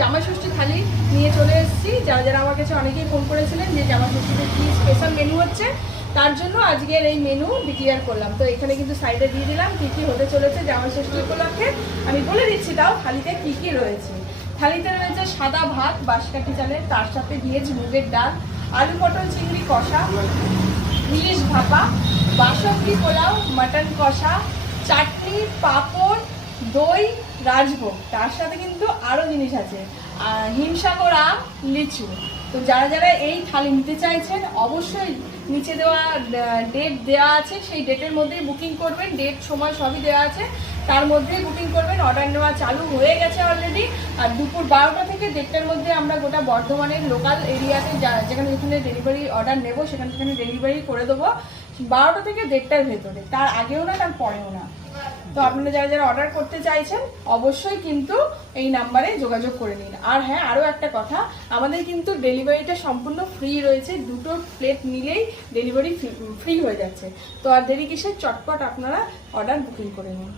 জামাই ষষ্ঠী থালি নিয়ে চলে এসেছি। যারা যারা আমার কাছে অনেকেই ফোন করেছিলেন যে জামাই ষষ্ঠীতে কী স্পেশাল মেনু হচ্ছে, তার জন্য আজকের এই মেনু ডিক্লেয়ার করলাম। তো এখানে কিন্তু সাইডে দিয়ে দিলাম কী কী হতে চলেছে জামাই ষষ্ঠী উপলক্ষে। আমি বলে দিচ্ছি তাও থালিতে কী কী রয়েছে। থালিতে রয়েছে সাদা ভাত বাঁশকাঠি চালের, তার সাথে ভেজ মুগের ডাল, আলু পটল চিংড়ি কষা, ইলিশ ভাপা, বাসন্তী পোলাও, মাটন কষা, চাটনি, পাঁপড়, দই, রাজভোগ। তার সাথে কিন্তু আরও জিনিস আছে, হিমসাগর আম, লিচু। তো যারা যারা এই থালি নিতে চাইছেন অবশ্যই নিচে দেওয়া ডেট দেওয়া আছে, সেই ডেটের মধ্যেই বুকিং করবেন। ডেট সময় সবই দেওয়া আছে, তার মধ্যেই বুকিং করবেন। অর্ডার নেওয়া চালু হয়ে গেছে অলরেডি। আর দুপুর 12টা থেকে 1:30টার মধ্যে আমরা গোটা বর্ধমানের লোকাল এরিয়াতে যেখানে যেখানে ডেলিভারি অর্ডার নেব সেখানে সেখানে ডেলিভারি করে দেবো 12টা থেকে 1:30টার ভেতরে, তার আগেও না তার পরেও না। তো আপনারা যারা যারা অর্ডার করতে চাইছেন অবশ্যই কিন্তু এই নাম্বারে যোগাযোগ করে নিন। আর হ্যাঁ, আরও একটা কথা, আমাদের কিন্তু ডেলিভারিটা সম্পূর্ণ ফ্রি রয়েছে। 2টো প্লেট নিলেই ডেলিভারি ফ্রি হয়ে যাচ্ছে। তো আর দেরি কিসের, চটপট আপনারা অর্ডার বুকিং করে নিন।